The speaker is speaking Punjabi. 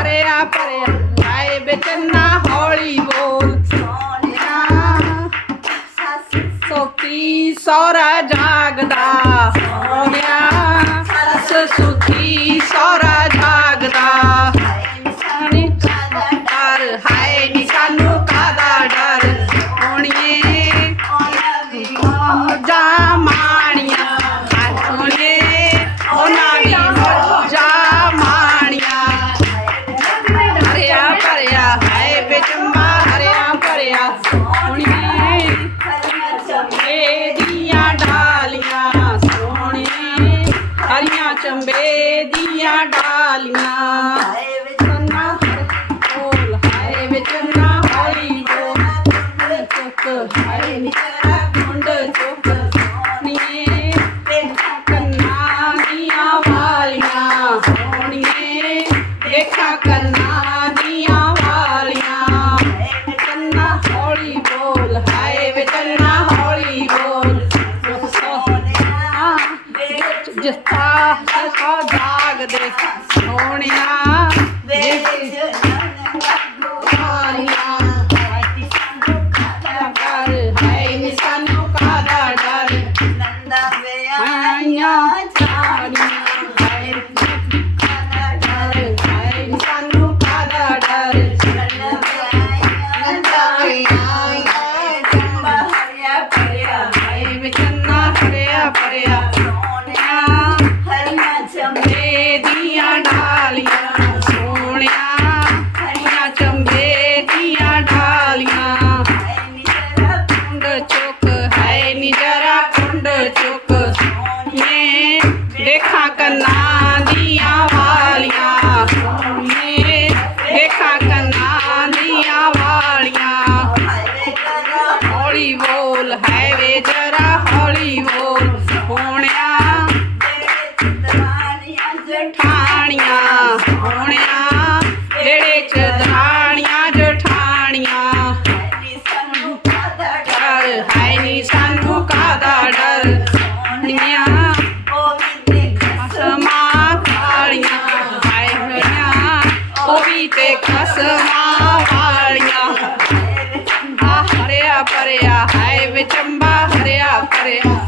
ਹਰਿਆ ਭਰਿਆ ਹਾਏ ਬਚਨਾ ਹੌਲੀ ਬੋਲ। ਸੋਤੀ ਸੋਰਾ ਜਾਗਦਾ। ਸੋਨਿਆ ਸੱਸ ਸੁਖੀ ਚੰਬੇ ਦੀਆਂ ਡਾਲੀਆਂ ਸੋਹਣੇ ਹਰੀਆਂ ਚੰਬੇ ਦੀਆਂ ਡਾਲੀਆਂ। ਜਿਸਤਾ ਸਾ ਜਾਗਦੇ ਸੋਹਣਿਆ ਵਾਲੀਆਂ ਕਰ ਚੁੱਕ ਹੈ ਨੀ ਜਰਾ ਕੁੰਡ ਚੁੱਕ। ਮੈਂ ਦੇਖਾਂ ਕੰਨਾਂ ਦੀਆਂ ਵਾਲੀਆਂ ਮੈਂ ਦੇਖਾਂ ਕੰਨਾਂ ਦੀਆਂ ਵਾਲੀਆਂ। ਹੌਲੀ ਬੋਲ ਹੈ ਵੇ ਜਰਾ ਹੌਲੀ ਬੋਲ ਹੋਣਿਆ ਹੋਈਆਂ ਉਹ ਤੇ ਖਸਮਾਂ ਵਾਲੀਆਂ ਆ ਹਰਿਆ ਭਰਿਆ ਹਾਏ ਵਿਚੰਬਾ ਹਰਿਆ ਭਰਿਆ।